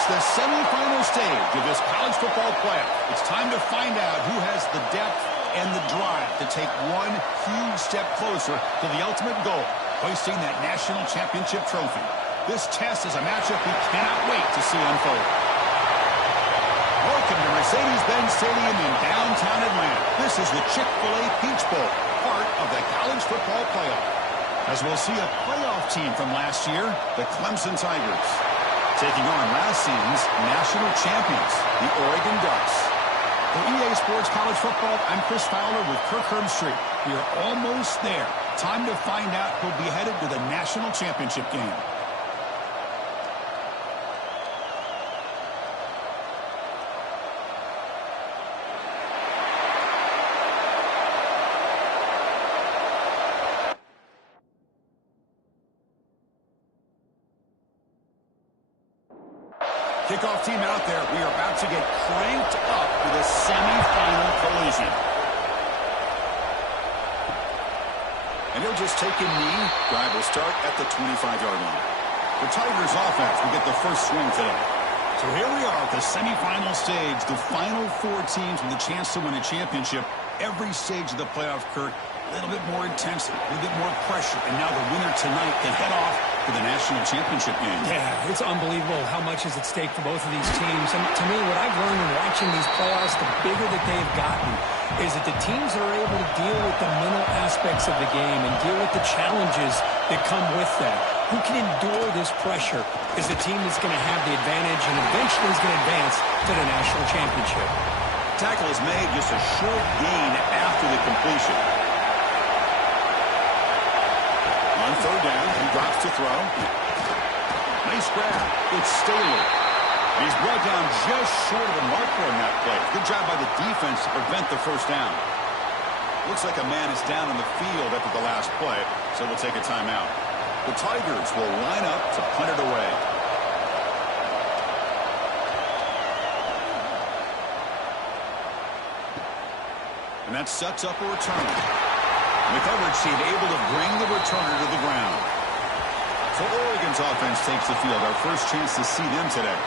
It's the semifinal stage of this college football playoff. It's time to find out who has the depth and the drive to take one huge step closer to the ultimate goal, hoisting that national championship trophy. This test is a matchup we cannot wait to see unfold. Welcome to Mercedes-Benz Stadium in downtown Atlanta. This is the Chick-fil-A Peach Bowl, part of the college football playoff. As we'll see a playoff team from last year, the Clemson Tigers, taking on last season's national champions, the Oregon Ducks. For EA Sports College Football, I'm Chris Fowler with Kirk Herbstreit. We are almost there. Time to find out who'll be headed to the national championship game. Kickoff team out there. We are about to get cranked up with a semifinal collision. And he'll just take a knee. Drive will start at the 25-yard line. The Tigers offense will get the first swing today. So here we are at the semifinal stage. The final four teams with a chance to win a championship. Every stage of the playoff, Kirk, a little bit more intensity, a little bit more pressure. And now the winner tonight can head off to the national championship game. Yeah, it's unbelievable how much is at stake for both of these teams. And to me, what I've learned in watching these playoffs, the bigger that they've gotten, is that the teams are able to deal with the mental aspects of the game and deal with the challenges that come with that. Who can endure this pressure is the team that's going to have the advantage and eventually is going to advance to the national championship. Tackle is made, just a short gain after the completion. On third down, he drops to throw. Nice grab. It's Staley. He's brought down just short of the marker on that play. Good job by the defense to prevent the first down. Looks like a man is down on the field after the last play, so we'll take a timeout. The Tigers will line up to punt it away. And that sets up a return. And the coverage team able to bring the returner to the ground. So Oregon's offense takes the field. Our first chance to see them today.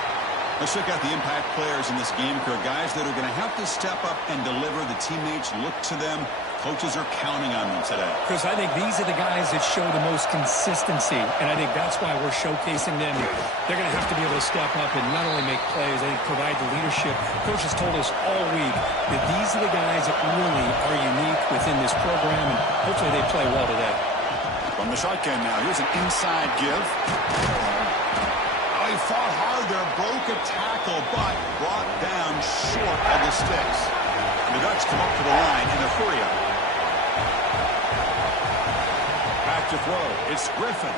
Let's check out the impact players in this game, Kirk. Guys that are going to have to step up and deliver. The teammates look to them. Coaches are counting on them today. Chris, I think these are the guys that show the most consistency, and I think that's why we're showcasing them. They're going to have to be able to step up and not only make plays, I think provide the leadership. Coach has told us all week that these are the guys that really are unique within this program, and hopefully they play well today. From the shotgun now, here's an inside give. Oh, he fought hard there, broke a tackle, but brought down short of the sticks. And the Ducks come up to the line in a hurry up. Back to throw. It's Griffin.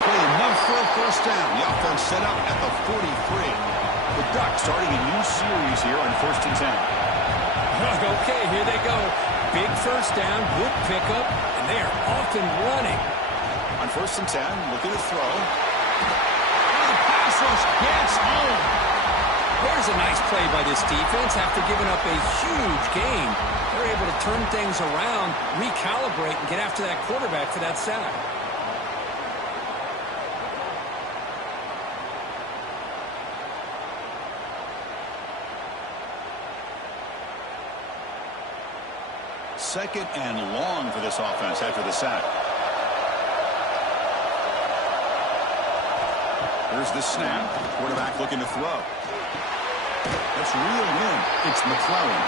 Enough for a first down. The offense set up at the 43. The Ducks starting a new series here on 1st and 10. Okay, here they go. Big first down, good pickup, and they are off and running. On 1st and 10, looking to throw. And the pass rush gets home. There's a nice play by this defense after giving up a huge gain. They're able to turn things around, recalibrate, and get after that quarterback for that sack. Second and long for this offense after the sack. Here's the snap. Quarterback looking to throw. That's reeled in. It's McClellan.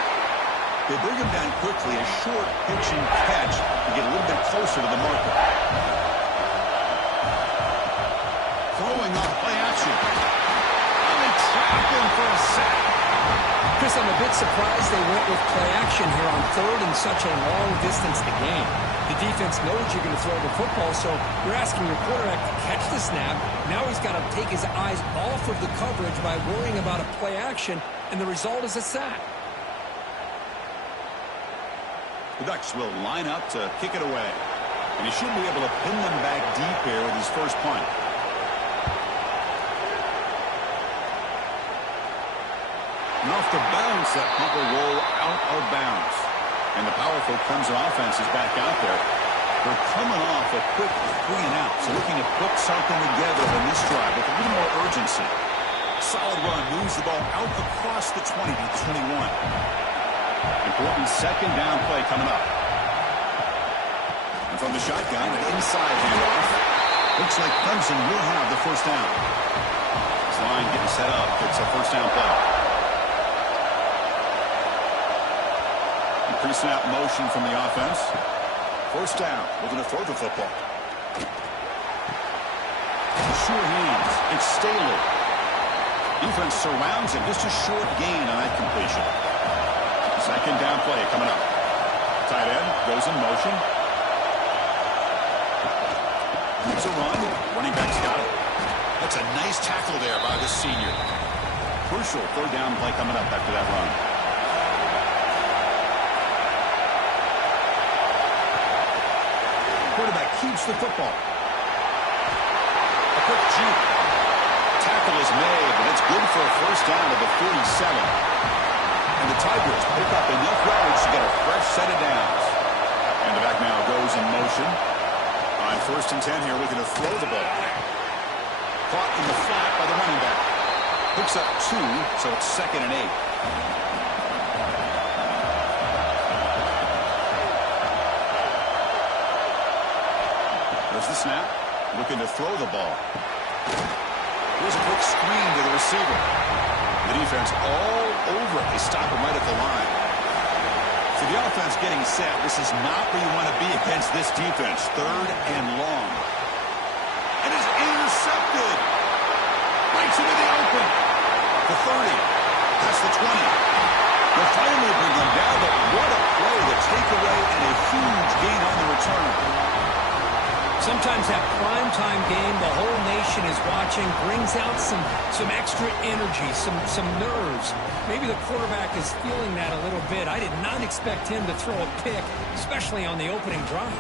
They bring him down quickly. A short pitch and catch to get a little bit closer to the marker. Throwing off play action. And they trap him for a sack. Chris, I'm a bit surprised they went with play action here on third in such a long distance to gain. The defense knows you're going to throw the football, so you're asking your quarterback to catch the snap. Now he's got to take his eyes off of the coverage by worrying about a play action, and the result is a sack. The Ducks will line up to kick it away. And he should be able to pin them back deep here with his first punt. And off the bounce, that punt will roll out of bounds. And the powerful Clemson offense is back out there. They're coming off a quick 3 and out, so looking to put something together in this drive with a little more urgency. Solid run, moves the ball out across the 20 to the 21. Important second down play coming up. And from the shotgun, an inside handoff. Looks like Clemson will have the first down. This line getting set up. It's a first down play. Pre-snap motion from the offense. First down. Looking to throw the football. Sure hands. It's Staley. Defense surrounds him. Just a short gain on that completion. Second down play coming up. Tight end goes in motion. It's a run. Running back's got it. That's a nice tackle there by the senior. Crucial third down play coming up after that run. Quarterback keeps the football. A quick juke. Tackle is made, but it's good for a first down at the 47. And the Tigers pick up enough yards to get a fresh set of downs. And the back now goes in motion. On first and 10 here, looking to throw the ball. Caught in the flat by the running back. Picks up 2, so it's 2nd and 8. There's the snap. Looking to throw the ball. Here's a quick screen to the receiver. The defense all over it. They stop him right at the line. So the offense getting set. This is not where you want to be against this defense. 3rd and long. And it's intercepted. Breaks into the open. The 30. That's the 20. They'll finally bring them down, but what a play. The takeaway and a huge gain on the return. Sometimes that primetime game, the whole nation is watching, brings out some extra energy, some nerves. Maybe the quarterback is feeling that a little bit. I did not expect him to throw a pick, especially on the opening drive.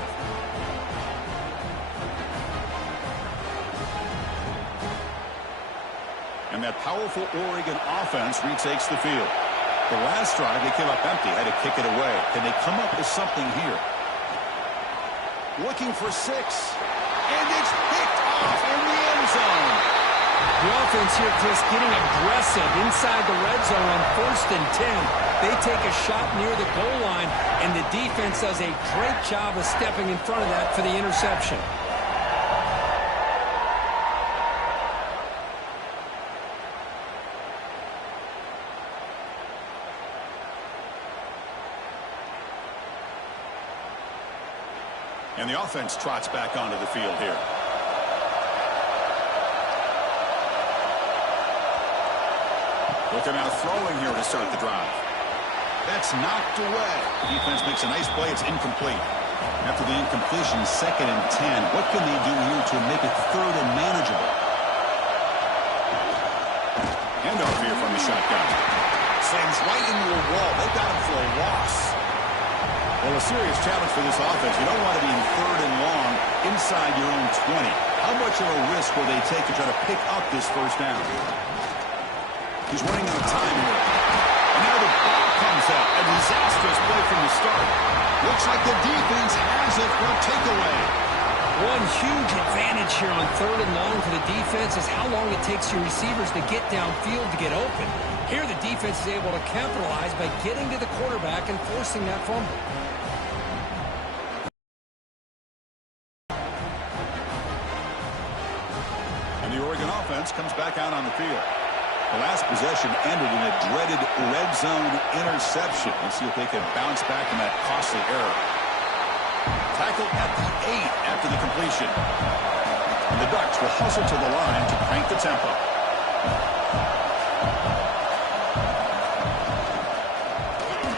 And that powerful Oregon offense retakes the field. The last drive, they came up empty, had to kick it away. Can they come up with something here? Looking for 6. And it's picked off in the end zone. The offense here, Chris, getting aggressive inside the red zone on first and 10. They take a shot near the goal line, and the defense does a great job of stepping in front of that for the interception. And the offense trots back onto the field here. Looking out throwing here to start the drive. That's knocked away. The defense makes a nice play. It's incomplete. After the incompletion, 2nd and 10. What can they do here to make it 3rd and manageable? Handoff here from the shotgun. Slams right into a wall. They got him for a loss. Well, a serious challenge for this offense. You don't want to be in 3rd and long inside your own 20. How much of a risk will they take to try to pick up this first down? He's running out of time here. And now the ball comes out. A disastrous play from the start. Looks like the defense has it for a takeaway. One huge advantage here on 3rd and long for the defense is how long it takes your receivers to get downfield to get open. Here the defense is able to capitalize by getting to the quarterback and forcing that fumble. The Oregon offense comes back out on the field. The last possession ended in a dreaded red zone interception. Let's see if they can bounce back from that costly error. Tackled at the 8 after the completion. And the Ducks will hustle to the line to crank the tempo.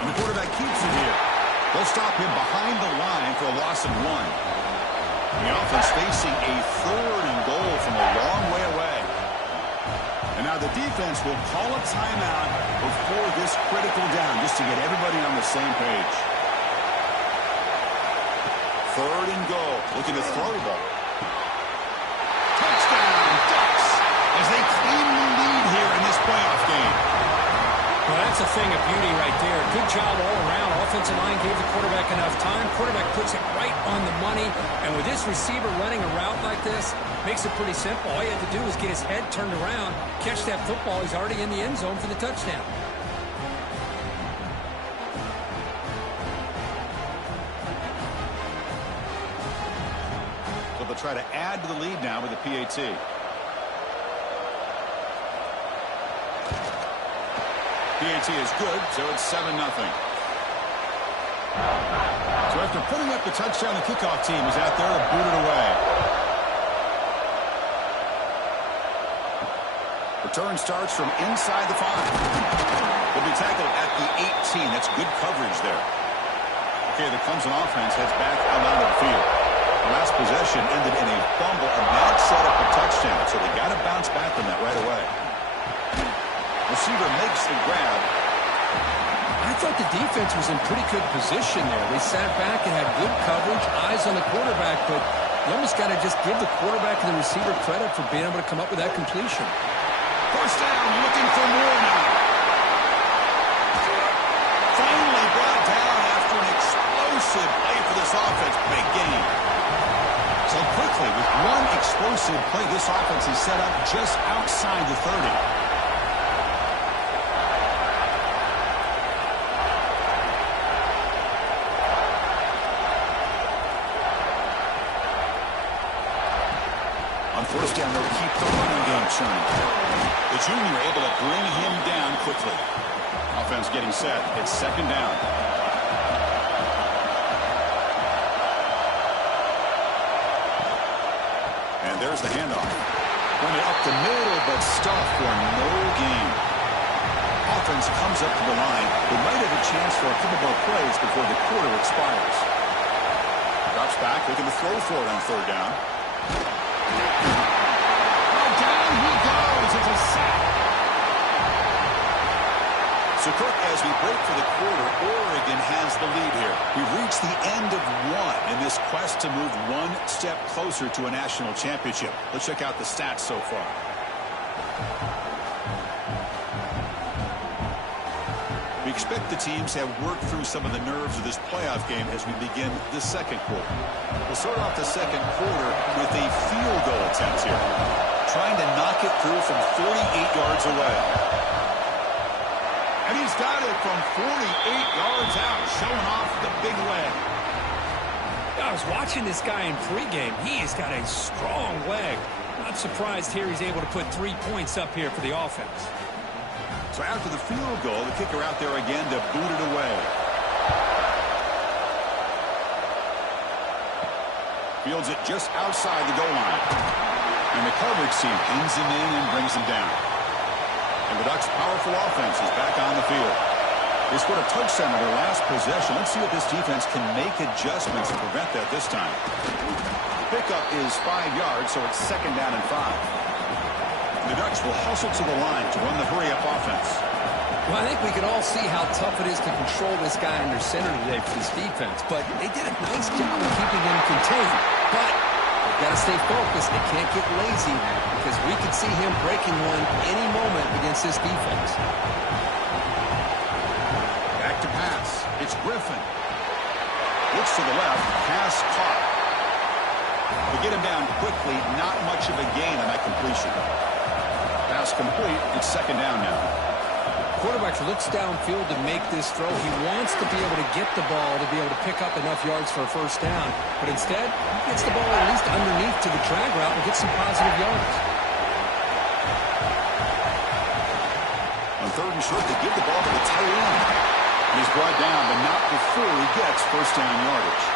And the quarterback keeps it here. They'll stop him behind the line for a loss of 1. The offense facing a 3rd and goal from a long way away. And now the defense will call a timeout before this critical down, just to get everybody on the same page. 3rd and goal, looking to throw the ball. Touchdown, Ducks, as they claim the lead here in this playoff game. Well, that's a thing of beauty right there. Good job all around. Offensive line gave the quarterback enough tough time. Quarterback puts it right on the money. And with this receiver running a route like this, makes it pretty simple. All you have to do is get his head turned around, catch that football. He's already in the end zone for the touchdown. So they'll try to add to the lead now with the PAT. PAT is good, so it's 7-0. So after putting up the touchdown, the kickoff team is out there to boot it away. Return starts from inside the 5. Will be tackled at the 18. That's good coverage there. Okay, the Clemson offense heads back out onto the field. The last possession ended in a fumble, and that set up a touchdown, so they got to bounce back from that right away. Receiver makes the grab. I thought the defense was in pretty good position there. They sat back and had good coverage, eyes on the quarterback, but you almost got to just give the quarterback and the receiver credit for being able to come up with that completion. First down, looking for more now. Finally brought down after an explosive play for this offense. Big game. So quickly, with one explosive play, this offense is set up just outside the 30. First down, they'll keep the running game churning. The junior able to bring him down quickly. Offense getting set. It's second down. And there's the handoff. Running up the middle, but stopped for no gain. Offense comes up to the line. They might have a chance for a couple more plays before the quarter expires. Drops back, looking to throw for it on third down. It's a sack. So, Kirk, as we break for the quarter, Oregon has the lead here. We've reached the end of one in this quest to move one step closer to a national championship. Let's check out the stats so far. We expect the teams to have worked through some of the nerves of this playoff game as we begin the second quarter. We'll start off the second quarter with a field goal attempt here. Trying to knock it through from 48 yards away. And he's got it from 48 yards out, showing off the big leg. I was watching this guy in pregame. He has got a strong leg. Not surprised here he's able to put 3 points up here for the offense. So after the field goal, the kicker out there again to boot it away. Fields it just outside the goal line. And the coverage team pins him in and brings him down. And the Ducks' powerful offense is back on the field. They scored a touchdown on their last possession. Let's see if this defense can make adjustments to prevent that this time. The pickup is 5 yards, so it's second down and 5. The Ducks will hustle to the line to run the hurry-up offense. Well, I think we can all see how tough it is to control this guy under center today for this defense. But they did a nice job of keeping him contained. But they've got to stay focused. They can't get lazy because we could see him breaking one any moment against this defense. Back to pass. It's Griffin. Looks to the left. Pass caught. To get him down quickly, not much of a gain on that completion. Pass complete. It's second down now. Quarterback looks downfield to make this throw. He wants to be able to get the ball to be able to pick up enough yards for a first down. But instead, he gets the ball at least underneath to the drag route and gets some positive yards. On third and short, they give the ball to the tight end. And he's brought down, but not before he gets first down yardage.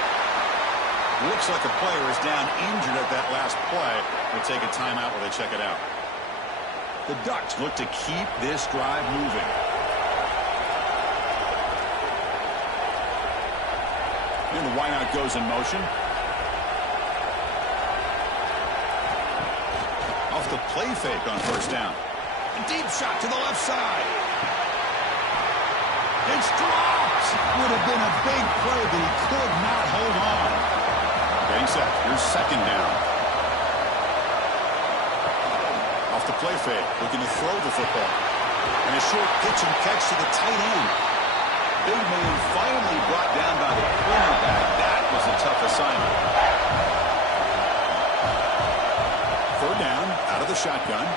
Looks like a player is down injured at that last play. We'll take a timeout while they check it out. The Ducks look to keep this drive moving. And the wideout goes in motion. Off the play fake on first down. A deep shot to the left side. It's dropped. Would have been a big play, but he could not hold on. Getting set. Here's second down. Off the play fake, looking to throw the football. And a short pitch and catch to the tight end. Big man finally brought down by the cornerback. shotgun.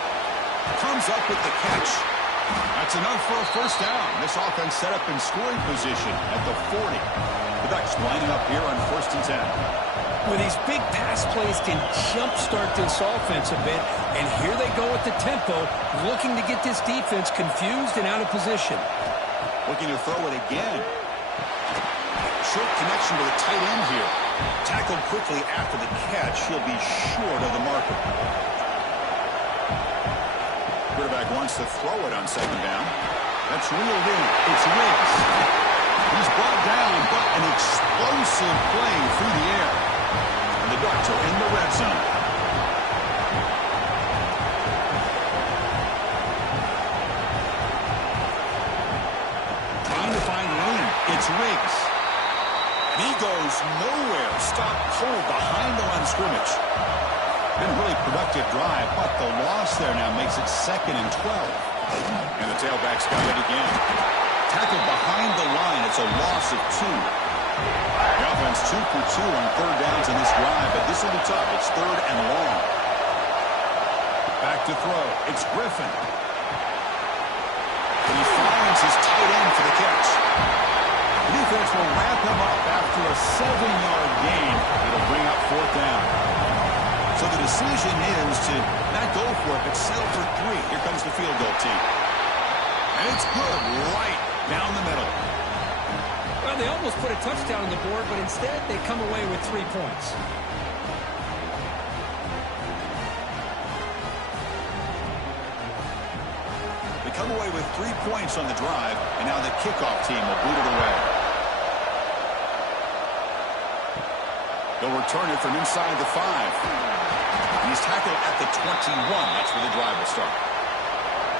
Comes up with the catch. That's enough for a first down. This offense set up in scoring position at the 40. The Ducks lining up here on 1st and 10. Well, these big pass plays can jumpstart this offense a bit, and here they go at the tempo, looking to get this defense confused and out of position. Looking to throw it again. Short connection to the tight end here. Tackled quickly after the catch. He'll be short of the marker. Quarterback wants to throw it on 2nd down. That's reeled in. It's Riggs. He's brought down, but an explosive play through the air. And the Ducks are in the red zone. Trying to find room. It's Riggs. And he goes nowhere. Stopped cold behind the line of scrimmage. Been a really productive drive, but the loss there now makes it 2nd and 12. And the tailback's got it again. Tackled behind the line. It's a loss of 2. The offense 2 for 2 on 3rd downs in this drive, but this will be tough. It's 3rd and long. Back to throw. It's Griffin. And he finds his tight end for the catch. The defense will wrap him up after a 7-yard gain. It'll bring up 4th down. So the decision is to not go for it, but settle for 3. Here comes the field goal team. And it's good right down the middle. Well, they almost put a touchdown on the board, but instead they come away with 3 points. They come away with 3 points on the drive, and now the kickoff team will boot it away. They'll return it from inside the 5. And he's tackled at the 21. That's where the drive will start.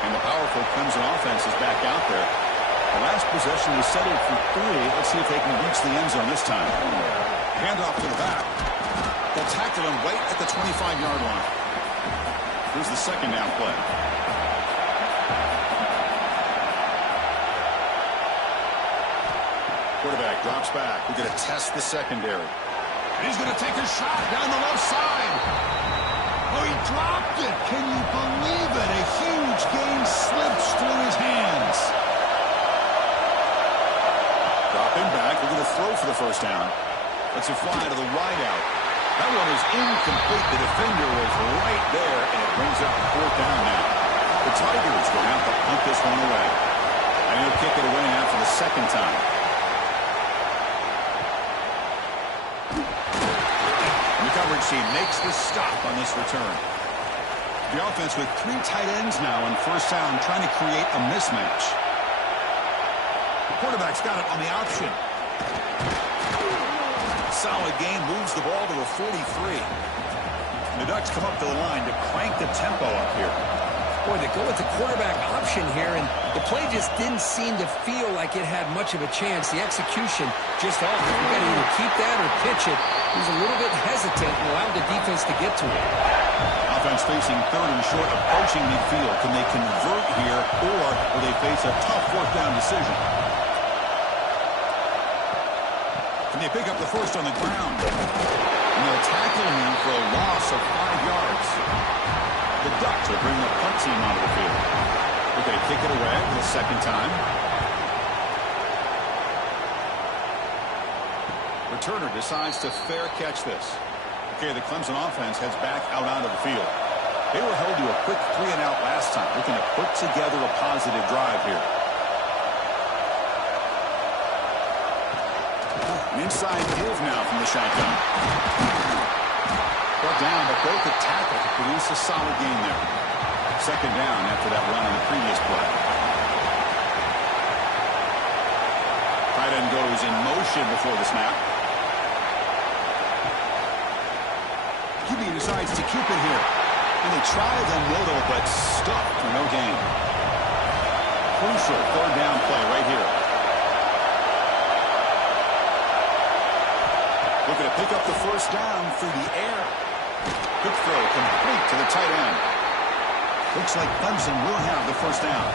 And the powerful Clemson offense is back out there. The last possession was settled for 3. Let's see if they can reach the end zone this time. Handoff to the back. They'll tackle him right at the 25-yard line. Here's the 2nd down play. Quarterback drops back. We're going to test the secondary. And he's going to take a shot down the left side. Oh, he dropped it. Can you believe it? A huge gain slips through his hands. Dropping back. We're going to throw for the 1st down. Let's it fly to the wide out. That one is incomplete. The defender was right there, and it brings up 4th down now. The Tigers will have to punt this one away. And he'll kick it away now for the 2nd time. Coverage team makes the stop on this return. The offense with 3 tight ends now on 1st down, trying to create a mismatch. The quarterback's got it on the option. Solid game, moves the ball to a 43. The Ducks come up to the line to crank the tempo up here. Boy, they go with the quarterback option here, and the play just didn't seem to feel like it had much of a chance. The execution just off. You've got to either keep that or pitch it. He was a little bit hesitant and allowed the defense to get to it. Offense facing 3rd and short, approaching midfield. Can they convert here, or will they face a tough 4th down decision? Can they pick up the 1st on the ground? And they'll tackle him for a loss of 5 yards. The Ducks will bring the punt team onto the field. They're going to kick it away for the 2nd time. Returner decides to fair catch this. Okay, the Clemson offense heads back out onto the field. They were held to a quick 3-and-out last time. Looking to put together a positive drive here. An inside give now from the shotgun. Brought down, but broke the tackle to produce a solid gain there. 2nd down after that run on the previous play. Tight end goes in motion before the snap. QB decides to keep it here. And they try the middle, but stuck for no gain. Crucial 3rd down play right here. Looking to pick up the 1st down through the air. Quick throw complete to the tight end. Looks like Clemson will have the 1st down.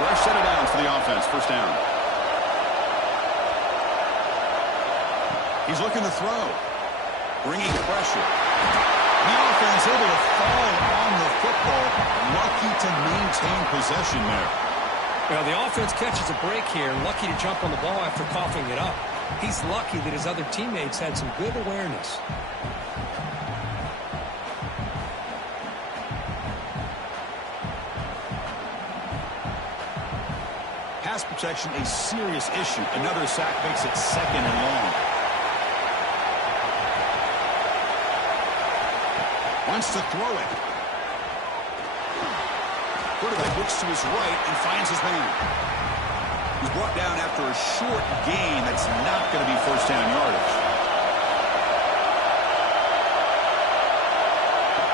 Fresh set of downs for the offense. 1st down. He's looking to throw. Bringing pressure. The offense able to fall on the football. Lucky to maintain possession there. Well, the offense catches a break here. Lucky to jump on the ball after coughing it up. He's lucky that his other teammates had some good awareness. Pass protection, a serious issue. Another sack makes it 2nd and long. Wants to throw it. Quarterback looks to his right and finds his man. He's brought down after a short gain that's not going to be first down yardage.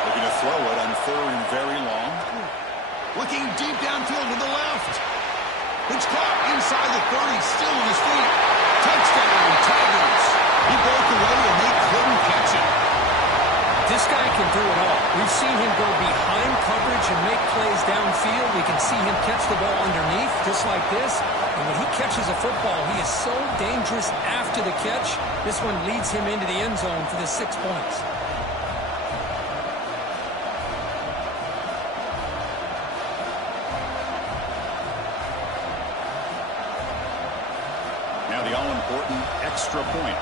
Looking to throw it on 3rd and very long. Looking deep downfield to the left. It's caught inside the 30, still on his feet. Touchdown, Tigers. He broke away and they couldn't catch it. This guy can do it all. We've seen him go behind coverage and make plays downfield. We can see him catch the ball underneath, just like this. And when he catches a football, he is so dangerous after the catch. This one leads him into the end zone for the 6 points. Now the all-important extra point.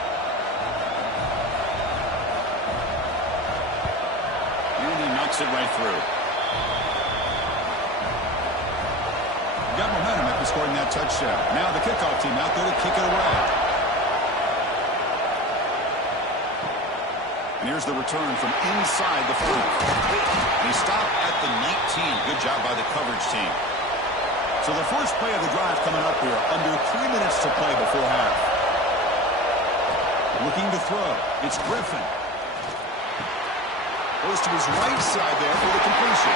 It right through. Got momentum after scoring that touchdown. Now the kickoff team out there to kick it away. And here's the return from inside the 5. And he stopped at the 19. Good job by the coverage team. So the first play of the drive coming up here. Under 3 minutes to play before half. Looking to throw. It's Griffin. Goes to his right side there for the completion.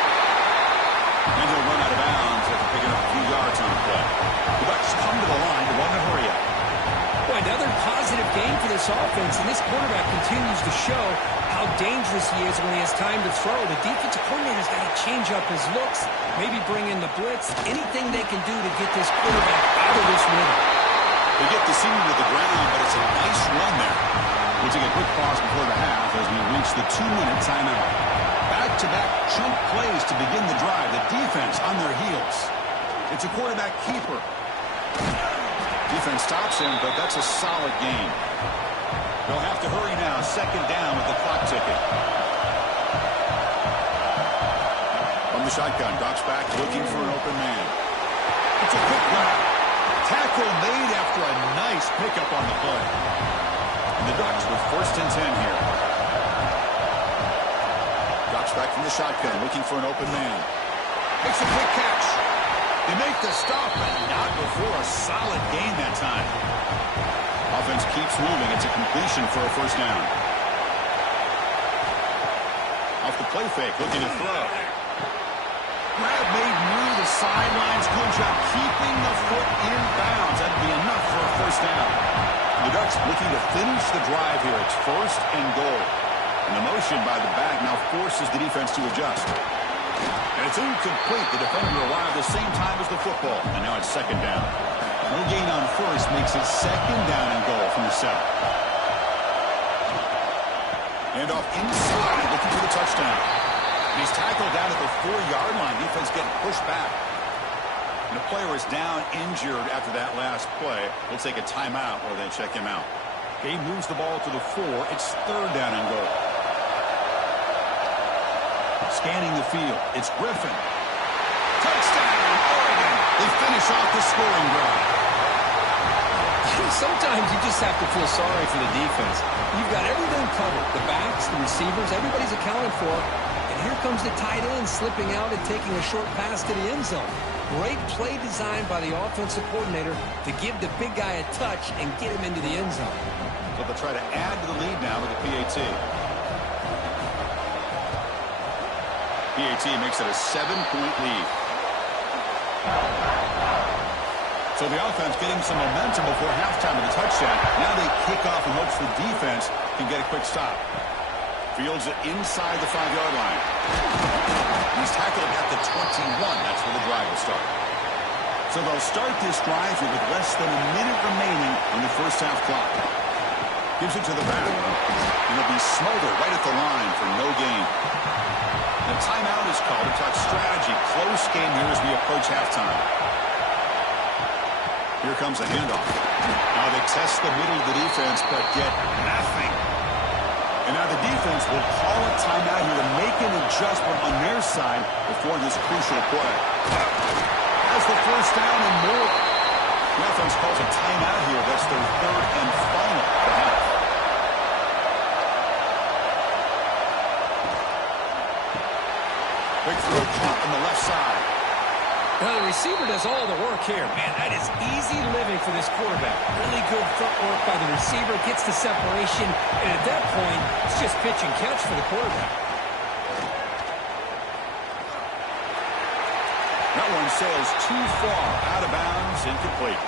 And he'll run out of bounds after picking up a few yards on the play. The Bucs come to the line to run the hurry up. Boy, another positive game for this offense, and this quarterback continues to show how dangerous he is when he has time to throw. The defensive coordinator's got to change up his looks, maybe bring in the blitz, anything they can do to get this quarterback out of this rhythm. They get the senior to the ground, but it's a nice run there. We'll take a quick pause before the half as we reach the 2-minute timeout. Back-to-back chunk plays to begin the drive. The defense on their heels. It's a quarterback keeper. Defense stops him, but that's a solid gain. They'll have to hurry now. 2nd down with the clock ticking. From the shotgun, drops back, looking for an open man. It's a quick run. Tackle made after a nice pickup on the play. And the Ducks with 1st and 10 here. Drops back from the shotgun, looking for an open man. Makes a quick catch. They make the stop, but not before a solid gain that time. Offense keeps moving. It's a completion for a 1st down. Off the play fake, looking to throw. Grab made near the sidelines. Good job keeping the foot in bounds. That'd be enough for a 1st down. The Ducks looking to finish the drive here. It's 1st and goal. And the motion by the back now forces the defense to adjust. And it's incomplete. The defender arrived the same time as the football. And now it's 2nd down. No gain on 1st makes it 2nd down and goal from the 7. And off inside, looking for the touchdown. And he's tackled down at the 4-yard line. Defense getting pushed back. And the player is down injured after that last play. We'll take a timeout while they check him out. He moves the ball to the 4. It's 3rd down and goal. Scanning the field. It's Griffin. Touchdown, Oregon. They finish off the scoring drive. Sometimes you just have to feel sorry for the defense. You've got everything covered. The backs, the receivers, everybody's accounted for. And here comes the tight end slipping out and taking a short pass to the end zone. Great play design by the offensive coordinator to give the big guy a touch and get him into the end zone. So they'll try to add to the lead now with the PAT. PAT makes it a 7-point lead. So the offense getting some momentum before halftime with a touchdown. Now they kick off in hopes the defense can get a quick stop. Fields it inside the 5-yard line. He's tackled at the 21. That's where the drive will start. So they'll start this drive here with less than a minute remaining on the first half clock. Gives it to the back. And it'll be Smolder right at the line for no gain. The timeout is called to talk strategy. Close game here as we approach halftime. Here comes a handoff. Now they test the middle of the defense, but get nothing. And now the defense will call a timeout here to make an adjustment on their side before this crucial play. Has the first down and more. The offense calls a timeout here. That's their third and final of the half. Big throw caught on the left side. Well, the receiver does all the work here. Man, that is easy living for this quarterback. Really good footwork by the receiver. Gets the separation. And at that point, it's just pitch and catch for the quarterback. That one sails too far. Out of bounds. Incomplete.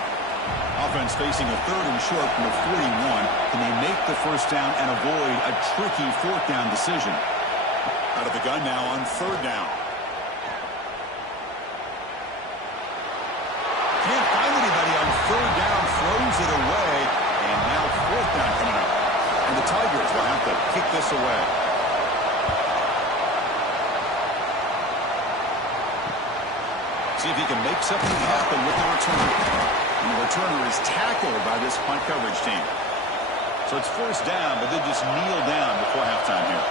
Offense facing a third and short from the 41. Can they make the first down and avoid a tricky fourth down decision? Out of the gun now on third down. Can't find anybody on third down. Throws it away. And now fourth down coming up. And the Tigers will have to kick this away. See if he can make something happen with the return. And the returner is tackled by this punt coverage team. So it's first down, but they just kneel down before halftime here.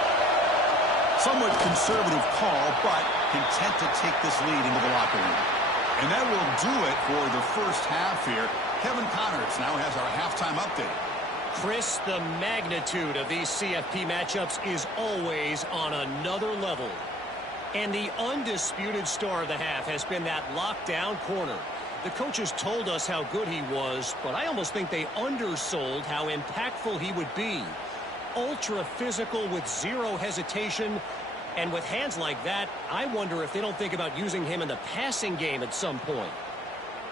Somewhat conservative call, but content to take this lead into the locker room. And that will do it for the first half here. Kevin Connors now has our halftime update. Chris, the magnitude of these CFP matchups is always on another level. And the undisputed star of the half has been that lockdown corner. The coaches told us how good he was, but I almost think they undersold how impactful he would be. Ultra physical with zero hesitation. And with hands like that, I wonder if they don't think about using him in the passing game at some point.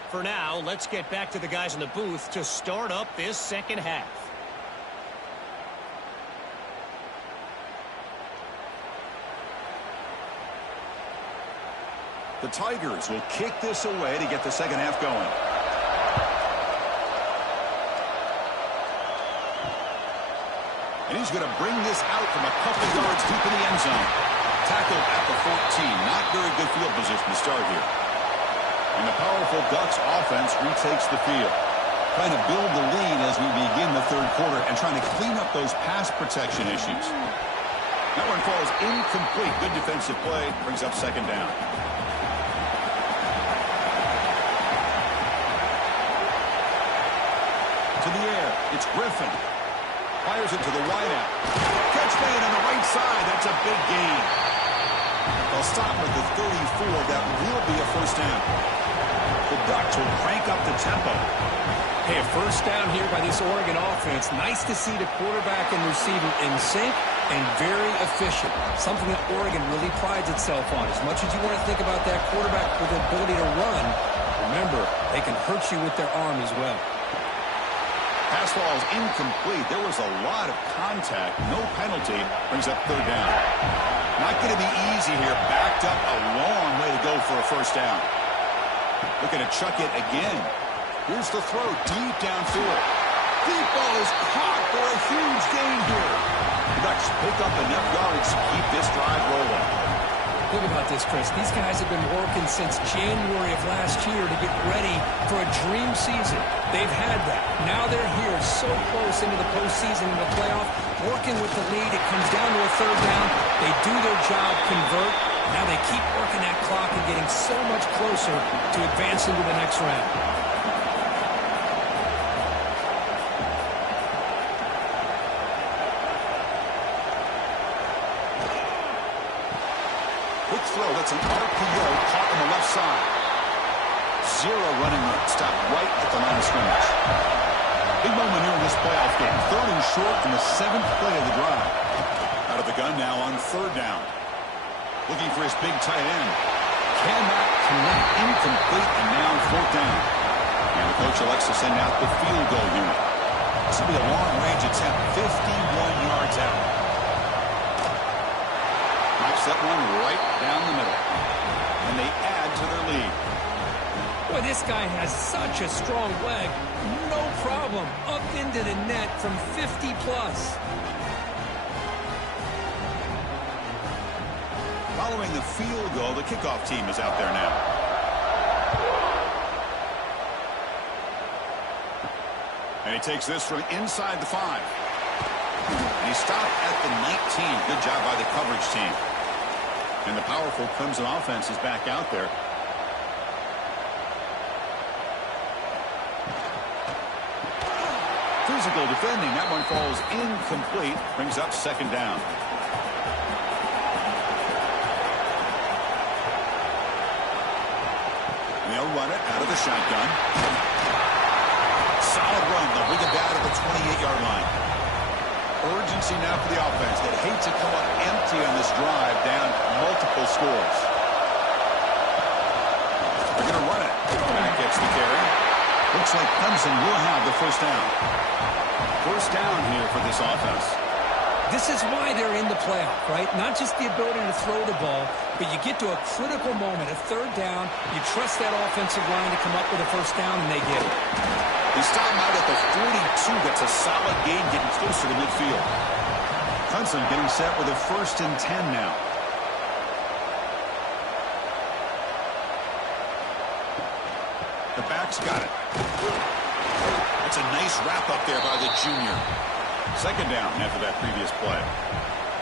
For now, let's get back to the guys in the booth to start up this second half. The Tigers will kick this away to get the second half going. And he's going to bring this out from a couple yards deep in the end zone. Tackled at the 14. Not very good field position to start here. And the powerful Ducks offense retakes the field. Trying to build the lead as we begin the third quarter and trying to clean up those pass protection issues. That one falls incomplete. Good defensive play. Brings up second down. To the air. It's Griffin. Fires it to the wideout. Catch made on the right side. That's a big gain. They'll stop at the 34. That will be a first down. The Ducks will crank up the tempo. Hey, a first down here by this Oregon offense. Nice to see the quarterback and receiver in sync and very efficient. Something that Oregon really prides itself on. As much as you want to think about that quarterback with the ability to run, remember, they can hurt you with their arm as well. Pass ball is incomplete. There was a lot of contact. No penalty. Brings up third down. Not going to be easy here. Backed up a long way to go for a first down. Looking to chuck it again. Here's the throw. Deep downfield. Deep ball is caught for a huge gain here. The Ducks pick up enough yards to keep this drive rolling. Think about this, Chris. These guys have been working since January of last year to get ready for a dream season. They've had that. Now they're here so close into the postseason and the playoff, working with the lead. It comes down to a third down. They do their job, convert. Now they keep working that clock and getting so much closer to advancing to the next round. Throw. That's an RPO caught on the left side. Zero running room. Stopped right at the line of scrimmage. Big moment here in this playoff game. Third and short in the 7th play of the drive. Out of the gun now on third down. Looking for his big tight end. Cannot connect. Incomplete, and now fourth down. And the coach elects to send out the field goal unit. This will be a long-range attempt. 51 yards out. That one right down the middle. And they add to their lead. Boy, Boy, this guy has such a strong leg. No problem. Up into the net from 50 plus. Following the field goal, the kickoff team is out there now. And he takes this from inside the 5. And he stopped at the 19. Good job by the coverage team. And the powerful Clemson offense is back out there. Physical defending. That one falls incomplete. Brings up second down. They'll run it out of the shotgun. Solid run. They'll bring it down to the 28-yard line. Urgency now for the offense. They hate to come up empty on this drive, down multiple scores. They're going to run it. Back gets the carry. Looks like Clemson will have the first down. First down here for this offense. This is why they're in the playoff, right? Not just the ability to throw the ball, but you get to a critical moment, a third down. You trust that offensive line to come up with a first down, and they get it. They stop him out at the 42. That's a solid gain, getting closer to midfield. Clemson getting set with a 1st and 10 now. The back's got it. That's a nice wrap up there by the junior. Second down after that previous play.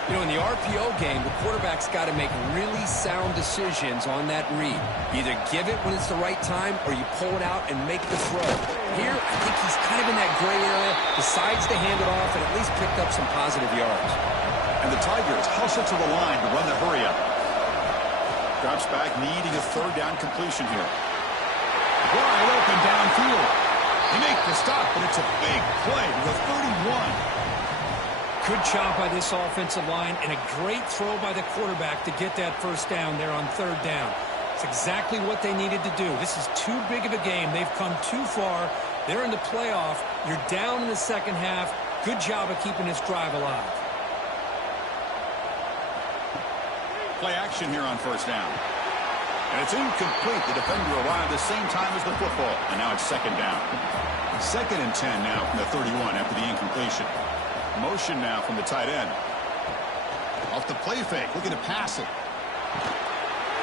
You know, in the RPO game, the quarterback's got to make really sound decisions on that read. Either give it when it's the right time or you pull it out and make the throw. Here, I think he's kind of in that gray area, decides to hand it off and at least picked up some positive yards. And the Tigers hustle to the line to run the hurry up. Drops back, needing a third down completion here. Wide open downfield. They make the stop, but it's a big play to the 31. Good job by this offensive line and a great throw by the quarterback to get that first down there on third down. It's exactly what they needed to do. This is too big of a game. They've come too far. They're in the playoff. You're down in the second half. Good job of keeping this drive alive. Play action here on first down. And it's incomplete. The defender arrived the same time as the football. And now it's second down. 2nd and 10 now from the 31 after the incompletion. Motion now from the tight end. Off the play fake, looking to pass it.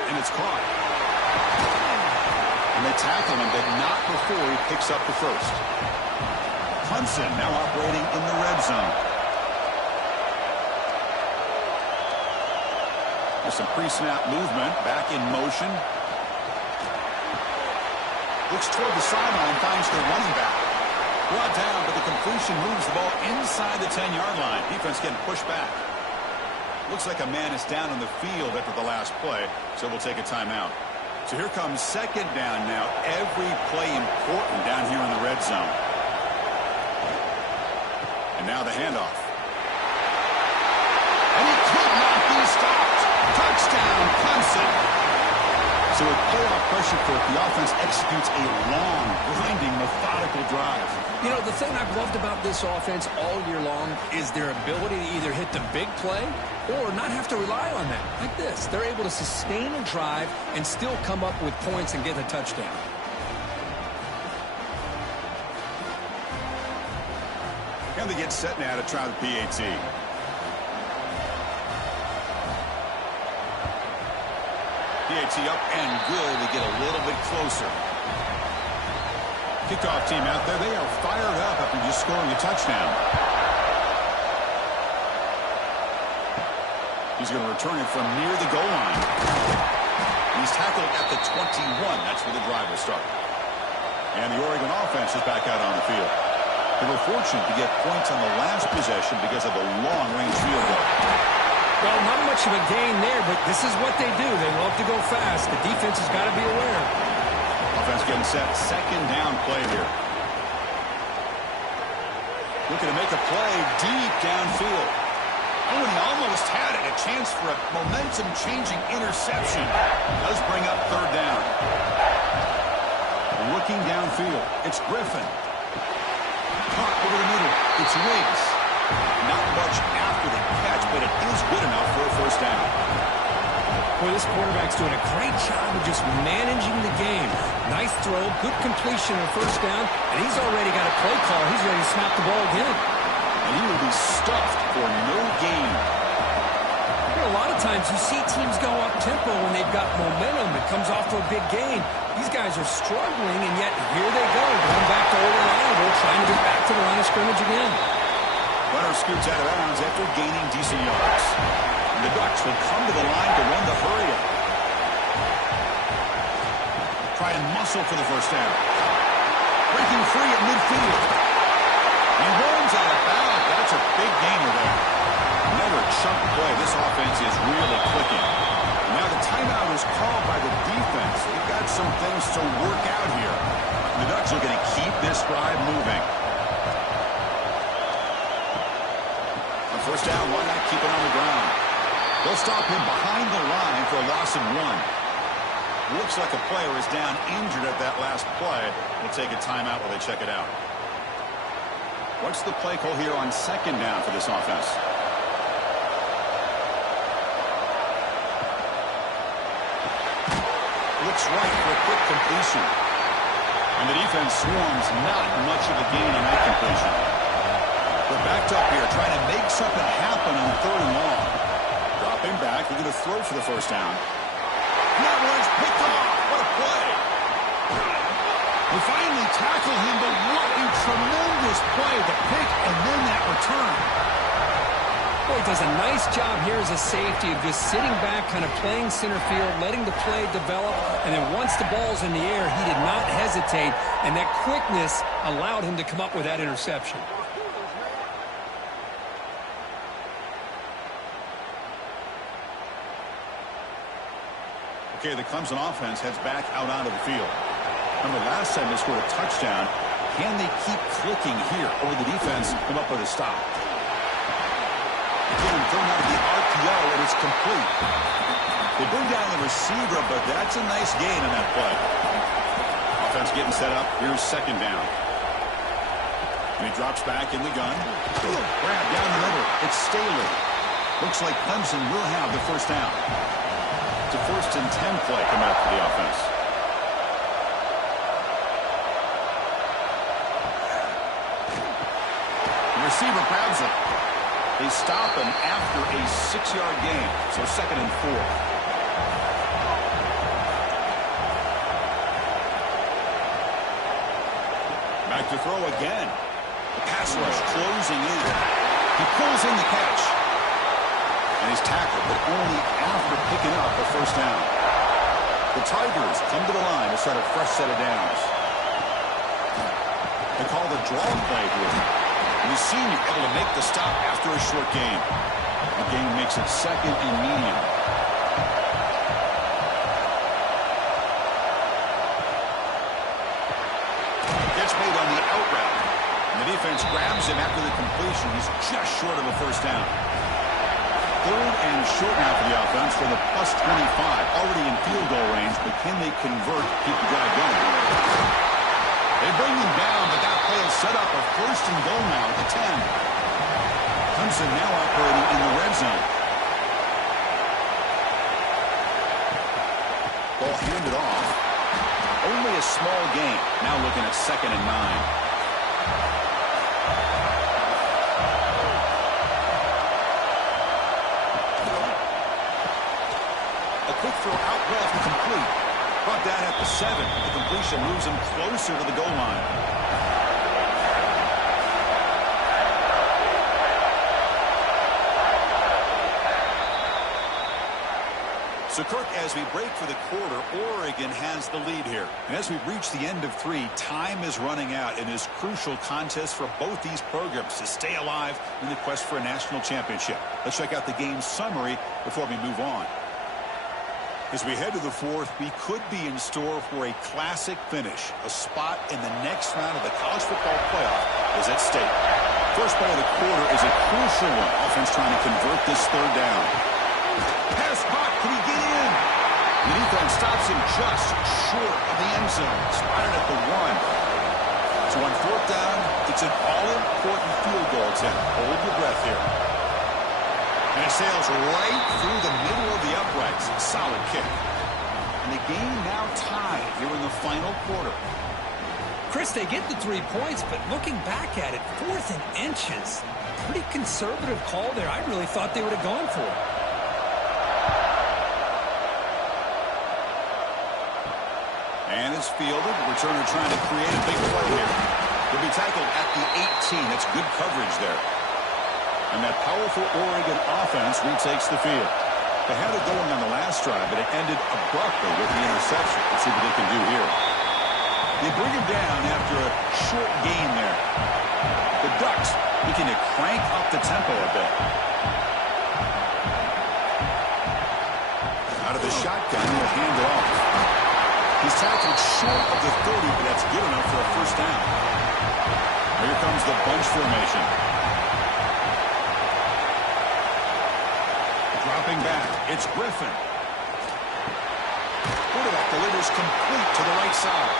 And it's caught. And they tackle him, but not before he picks up the first. Clemson now operating in the red zone. There's some pre-snap movement, back in motion. Looks toward the sideline, finds the running back. Brought down, but the completion moves the ball inside the 10-yard line. Defense getting pushed back. Looks like a man is down on the field after the last play, so we'll take a timeout. So here comes second down now. Every play important down here in the red zone. And now the handoff. And he could not be stopped. Touchdown, Clemson. So with playoff pressure for it, the offense executes a long, grinding, methodical drive. You know, the thing I've loved about this offense all year long is their ability to either hit the big play or not have to rely on that. Like this, they're able to sustain a drive and still come up with points and get a touchdown. And they get set now to try the PAT. PAT up and good. We get a little bit closer. Kickoff team out there. They are fired up after just scoring a touchdown. He's going to return it from near the goal line. He's tackled at the 21. That's where the drive will start. And the Oregon offense is back out on the field. They were fortunate to get points on the last possession because of a long-range field goal. Well, not much of a gain there, but this is what they do. They love to go fast. The defense has got to be aware. Offense getting set. Second down play here. Looking to make a play deep downfield. Oh, and he almost had it. A chance for a momentum-changing interception. Does bring up third down. Looking downfield. It's Griffin. Caught over the middle. It's Riggs. Not much after the catch, but it is good enough for a first down. Boy, this quarterback's doing a great job of just managing the game. Nice throw, good completion on first down, and he's already got a play call. He's ready to snap the ball again. And he will be stuffed for no gain. A lot of times you see teams go up-tempo when they've got momentum. It comes off to a big gain. These guys are struggling, and yet here they go, going back to old reliable, trying to get back to the line of scrimmage again. Runner scoots out of bounds after gaining decent yards. And the Ducks will come to the line to run the hurry up. Try and muscle for the first down. Breaking free at midfield. He runs out of bounds. That's a big gainer there. Another chunk play. This offense is really clicking. Now the timeout is called by the defense. They've got some things to work out here. The Ducks are going to keep this drive moving. On first down, why not keep it on the ground? They'll stop him behind the line for a loss of 1. Looks like a player is down injured at that last play. We'll take a timeout while they check it out. What's the play call here on second down for this offense? Looks right for a quick completion. And the defense swarms, not much of a gain on that completion. They're backed up here, trying to make something happen on third and long. Drop him back. They're going to throw for the first down. That one's picked off. What a play. We finally tackle him, but what a tremendous play. The pick and then that return. Boy, he does a nice job here as a safety of just sitting back, kind of playing center field, letting the play develop, and then once the ball's in the air, he did not hesitate, and that quickness allowed him to come up with that interception. Okay, the Clemson offense heads back out onto the field. Remember, last time they scored a touchdown. Can they keep clicking here, or will the defense come up with a stop? Again, thrown out of the RPO, and it's complete. They bring down the receiver, but that's a nice gain on that play. Offense getting set up. Here's second down. And he drops back in the gun. Grab down the middle. It's Staley. Looks like Clemson will have the first down. It's a 1st and 10 play coming up for the offense. The receiver grabs it. They stop him after a 6-yard gain, so 2nd and 4. Back to throw again. The pass rush closing in. He pulls in the catch. And he's tackled, but only after picking up the first down. The Tigers come to the line to start a fresh set of downs. They call the draw play here. And the senior able to make the stop after a short gain. The game makes it 2nd and medium. Gets made on the out route. And the defense grabs him after the completion. He's just short of a first down. 3rd and short now for the offense from the +25. Already in field goal range, but can they convert, keep the drive going? They bring him down, but that play will set up a 1st and goal now at the 10. Clemson now operating in the red zone. Ball handed off. Only a small gain. Now looking at 2nd and 9. Quick throw out left, complete. Brought down at the 7. The completion moves him closer to the goal line. So, Kirk, as we break for the quarter, Oregon has the lead here. And as we reach the end of 3, time is running out in this crucial contest for both these programs to stay alive in the quest for a national championship. Let's check out the game summary before we move on. As we head to the 4th, we could be in store for a classic finish. A spot in the next round of the college football playoff is at stake. First play of the quarter is a crucial one. Offense trying to convert this 3rd down. Pass caught. Can he get in? The defense stops him just short of the end zone. Spotted at the 1. So on 4th down, it's an all-important field goal attempt. Hold your breath here. And it sails right through the middle of the uprights. Solid kick. And the game now tied here in the final quarter. Chris, they get the 3 points, but looking back at it, 4th and inches. Pretty conservative call there. I really thought they would have gone for it. And it's fielded. Returner trying to create a big play here. He'll be tackled at the 18. That's good coverage there. And that powerful Oregon offense retakes the field. They had it going on the last drive, but it ended abruptly with the interception. Let's see what they can do here. They bring him down after a short gain there. The Ducks looking to crank up the tempo a bit. Out of the shotgun, he'll hand it off. He's tackled short of the 30, but that's good enough for a first down. Here comes the bunch formation. Dropping back, it's Griffin. Quarterback delivers complete to the right side.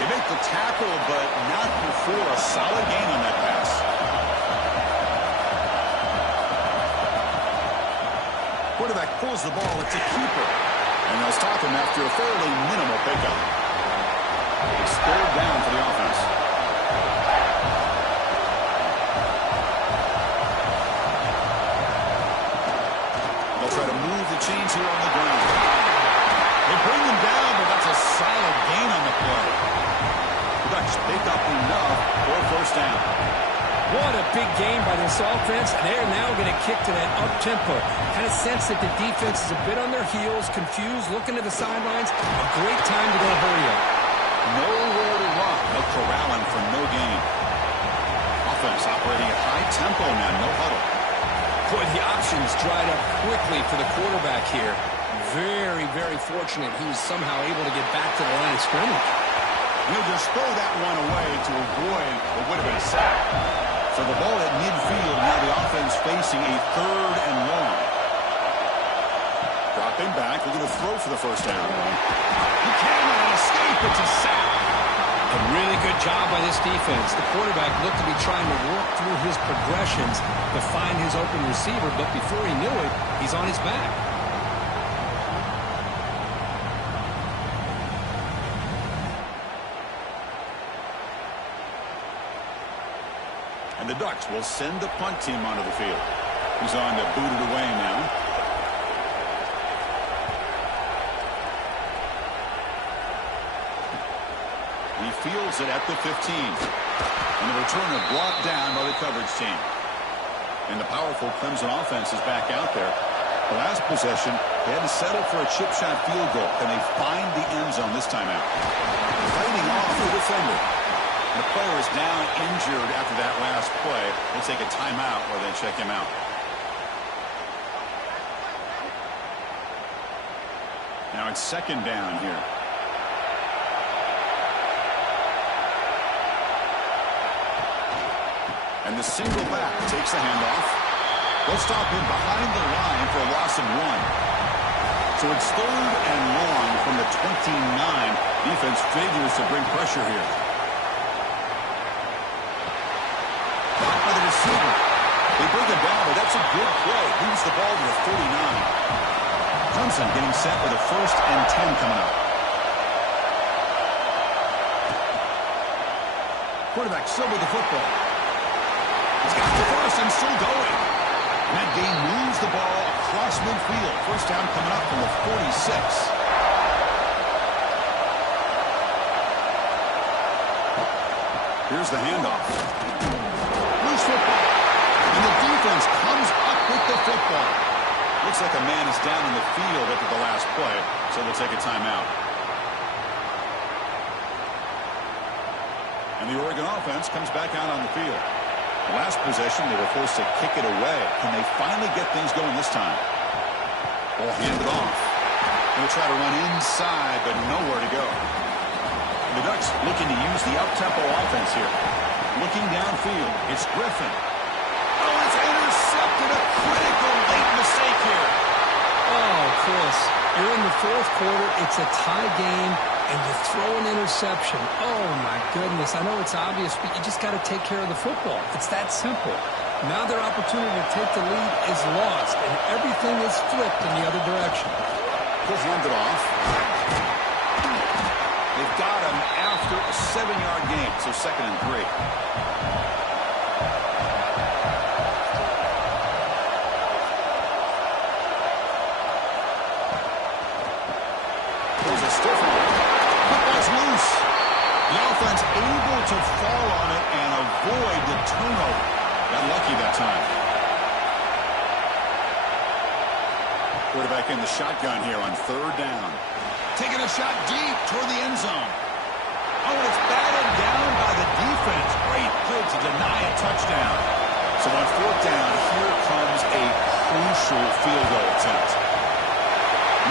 They make the tackle, but not before a solid gain on that pass. Quarterback pulls the ball. It's a keeper. And they'll stop him after a fairly minimal pickup. It's 3rd down for the offense. They'll try to move the chains here on the ground. They bring him down, but that's a solid gain on the play. The Ducks pick up enough for a first down. What a big game by this offense, and they're now going to kick to that up-tempo. Kind of sense that the defense is a bit on their heels, confused, looking to the sidelines. A great time to go hurry up. Nowhere to run, but corralling for no gain. Offense operating at high tempo now, no huddle. Boy, the options dried up quickly for the quarterback here. Very, very fortunate he was somehow able to get back to the line of scrimmage. He'll just throw that one away to avoid what would have been a sack. So the ball at midfield, now the offense facing a 3rd and long. Dropping back, looking to throw for the first down. He cannot escape, it's a sack. A really good job by this defense. The quarterback looked to be trying to work through his progressions to find his open receiver, but before he knew it, he's on his back. And the Ducks will send the punt team onto the field. He's on to boot it away now. He fields it at the 15. And the returner brought down by the coverage team. And the powerful Clemson offense is back out there. The last possession, they had to settle for a chip shot field goal. Can they find the end zone this time out? Fighting off the defender. The player is down injured after that last play. We'll take a timeout or they check him out. Now it's 2nd down here. And the single back takes the handoff. They'll stop him behind the line for a loss of 1. So it's 3rd and long from the 29. Defense figures to bring pressure here. They bring him down, but that's a good play. Moves the ball to the 49. Clemson getting set with a 1st and 10 coming up. Quarterback still with the football. He's got the first and still going. And that game moves the ball across midfield. First down coming up from the 46. Here's the handoff. Loose football. And the defense comes up with the football. Looks like a man is down in the field after the last play, so they'll take a timeout. And the Oregon offense comes back out on the field. The last possession, they were forced to kick it away. Can they finally get things going this time? Ball handed off. They'll try to run inside, but nowhere to go. And the Ducks looking to use the up-tempo offense here. Looking downfield, it's Griffin. Oh, it's intercepted. A critical late mistake here. Oh, Chris, you're in the 4th quarter. It's a tie game, and you throw an interception. Oh, my goodness. I know it's obvious, but you just got to take care of the football. It's that simple. Now their opportunity to take the lead is lost, and everything is flipped in the other direction. He'll hand it off. They've got him after a 7-yard gain, so 2nd and 3. There's a stiff one. Football's loose. The offense able to fall on it and avoid the turnover. Got lucky that time. Quarterback in the shotgun here on 3rd down. Taking a shot deep toward the end zone. Oh, and it's batted down by the defense. Great play to deny a touchdown. So on 4th down, here comes a crucial field goal attempt.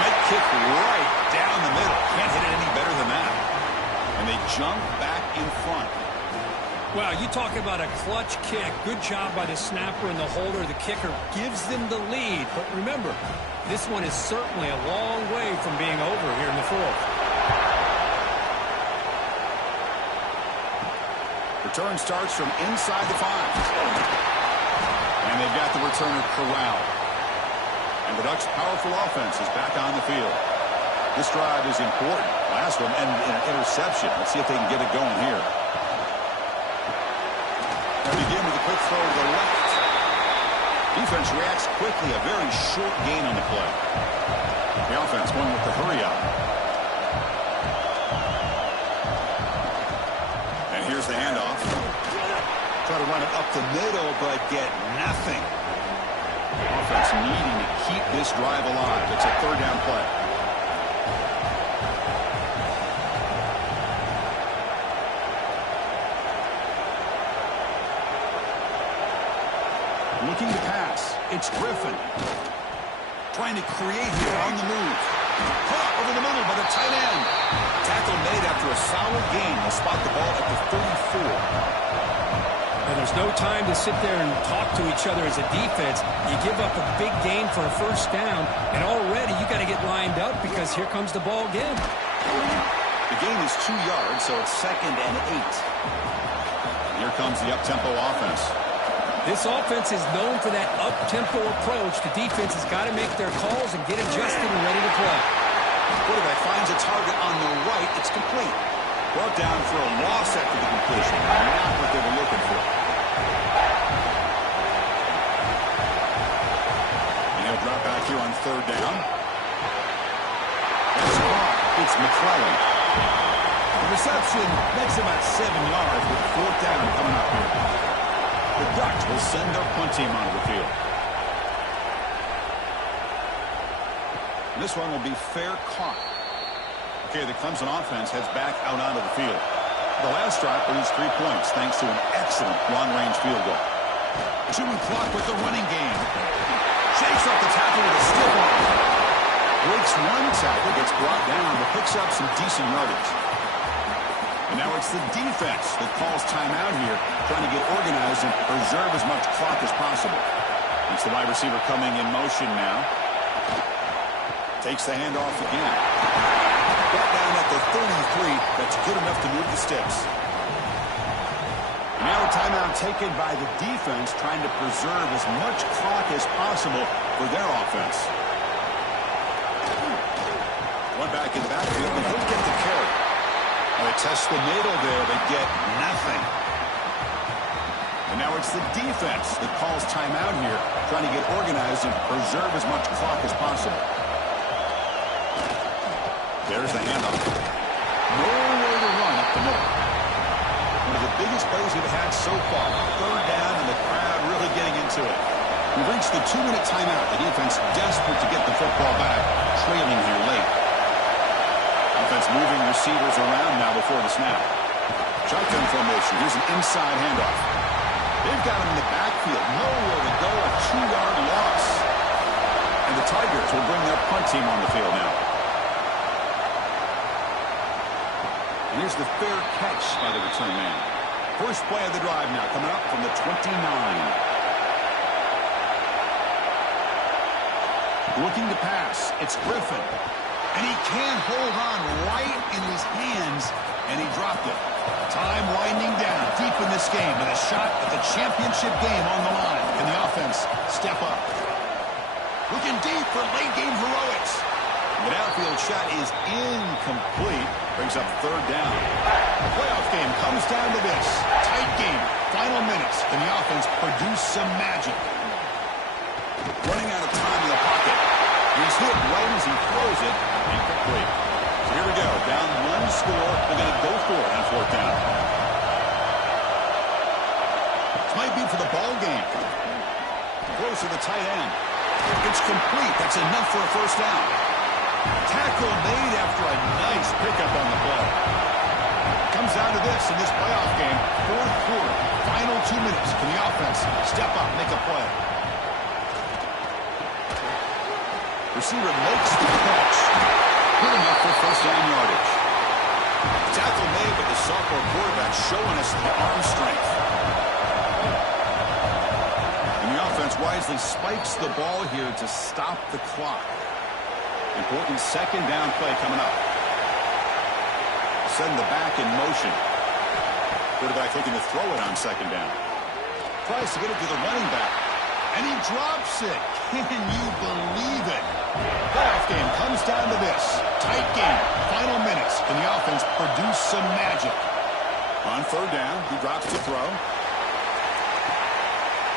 Might kick right down the middle. Can't hit it any better than that. And they jump back in front. Wow, you talk about a clutch kick. Good job by the snapper and the holder. The kicker gives them the lead. But remember, this one is certainly a long way from being over here in the 4th. Return starts from inside the 5. And they've got the returner corralled. And the Ducks' powerful offense is back on the field. This drive is important. Last one and an interception. Let's see if they can get it going here. They begin with a quick throw to the left. Defense reacts quickly. A very short gain on the play. The offense going with the hurry up. And here's the handoff. Try to run it up the middle, but get nothing. Offense needing to keep this drive alive. It's a 3rd down play. Looking to pass. It's Griffin. Trying to create here on the move. Caught over the middle by the tight end. Tackle made after a solid gain. They'll spot the ball at the 34. And there's no time to sit there and talk to each other as a defense. You give up a big gain for a 1st down, and already you got to get lined up because here comes the ball again. The gain is 2 yards, so it's 2nd and 8. Here comes the up-tempo offense. This offense is known for that up-tempo approach. The defense has got to make their calls and get adjusted and ready to play. Quarterback finds a target on the right. It's complete. Brought down for a loss after the completion. Not what they were looking for. And he'll drop back here on 3rd down. That's caught. It's McClellan. The reception makes about 7 yards with 4th down coming up here. The Ducks will send their punt team onto the field. And this one will be fair caught. Okay, the Clemson offense heads back out onto the field. The last drive produced 3 points thanks to an excellent long-range field goal. Chewing clock with the running game. Shakes off the tackle with a stiff arm. Breaks one tackle, gets brought down, but picks up some decent yardage. And now it's the defense that calls timeout here, trying to get organized and preserve as much clock as possible. It's the wide receiver coming in motion now. Takes the handoff again. Brought down at the 33. That's good enough to move the sticks. Now a timeout taken by the defense, trying to preserve as much clock as possible for their offense. One back in the backfield, and he'll get the carry. They test the middle there. They get nothing. And now it's the defense that calls timeout here, trying to get organized and preserve as much clock as possible. There's the handoff. Nowhere to run up the middle. One of the biggest plays we've had so far. 3rd down, and the crowd really getting into it. We've reached the 2-minute timeout. The defense desperate to get the football back, trailing here late. Offense moving receivers around now before the snap. Shotgun formation. Here's an inside handoff. They've got him in the backfield. Nowhere to go. A 2-yard loss. And the Tigers will bring their punt team on the field now. And here's the fair catch by the return man. First play of the drive now coming up from the 29. Looking to pass. It's Griffin. And he can't hold on right in his hands, and he dropped it. Time winding down deep in this game with a shot at the championship game on the line. Can the offense step up? Looking deep for late-game heroics. The downfield shot is incomplete. Brings up third down. The playoff game comes down to this. Tight game. Final minutes. Can the offense produce some magic? Running out of time in the pocket. He's hit right as he throws it. Incomplete. So here we go. Down one score. They're going to go for it on fourth down. This might be for the ball game. Throws to the tight end. It's complete. That's enough for a first down. Tackle made after a nice pickup on the play. Comes down to this in this playoff game. Fourth quarter. Final 2 minutes. Can the offense step up, make a play? Receiver makes the catch. Good enough for first down yardage. Tackle made, but the sophomore quarterback showing us the arm strength. And the offense wisely spikes the ball here to stop the clock. Important second down play coming up. Send the back in motion. Quarterback looking to throw it on second down. Tries to get it to the running back. And he drops it. Can you believe it? Playoff game comes down to this. Tight game. Final minutes. Can the offense produce some magic? On third down, he drops to throw.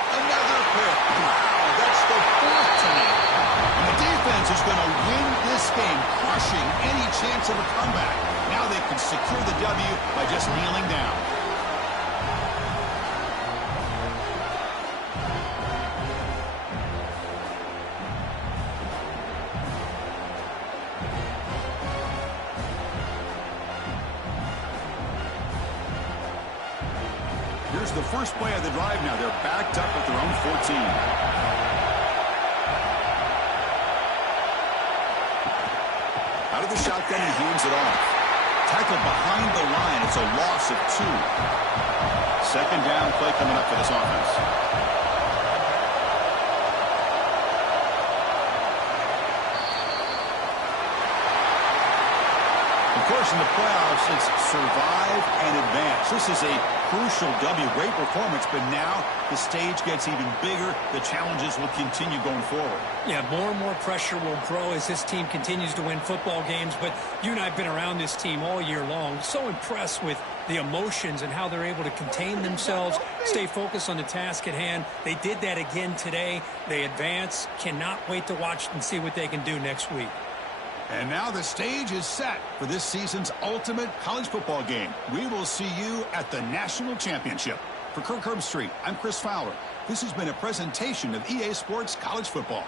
Another pick. Wow, that's the fourth tonight. And the defense is going to win this game, crushing any chance of a comeback. Now they can secure the W by just kneeling down. Here's the first play of the drive now. They're backed up at their own 14. Out of the shotgun, he hands it off. Tackle behind the line. It's a loss of 2. Second down play coming up for this offense. Of course, in the playoffs, it's survive and advance. This is a crucial W. Great performance, but now the stage gets even bigger. The challenges will continue going forward. Yeah, more and more pressure will grow as this team continues to win football games. But you and I have been around this team all year long. So impressed with the emotions and how they're able to contain themselves, stay focused on the task at hand. They did that again today. They advance. Cannot wait to watch and see what they can do next week. And now the stage is set for this season's ultimate college football game. We will see you at the National Championship. For Kirk Herbstreit, I'm Chris Fowler. This has been a presentation of EA Sports College Football.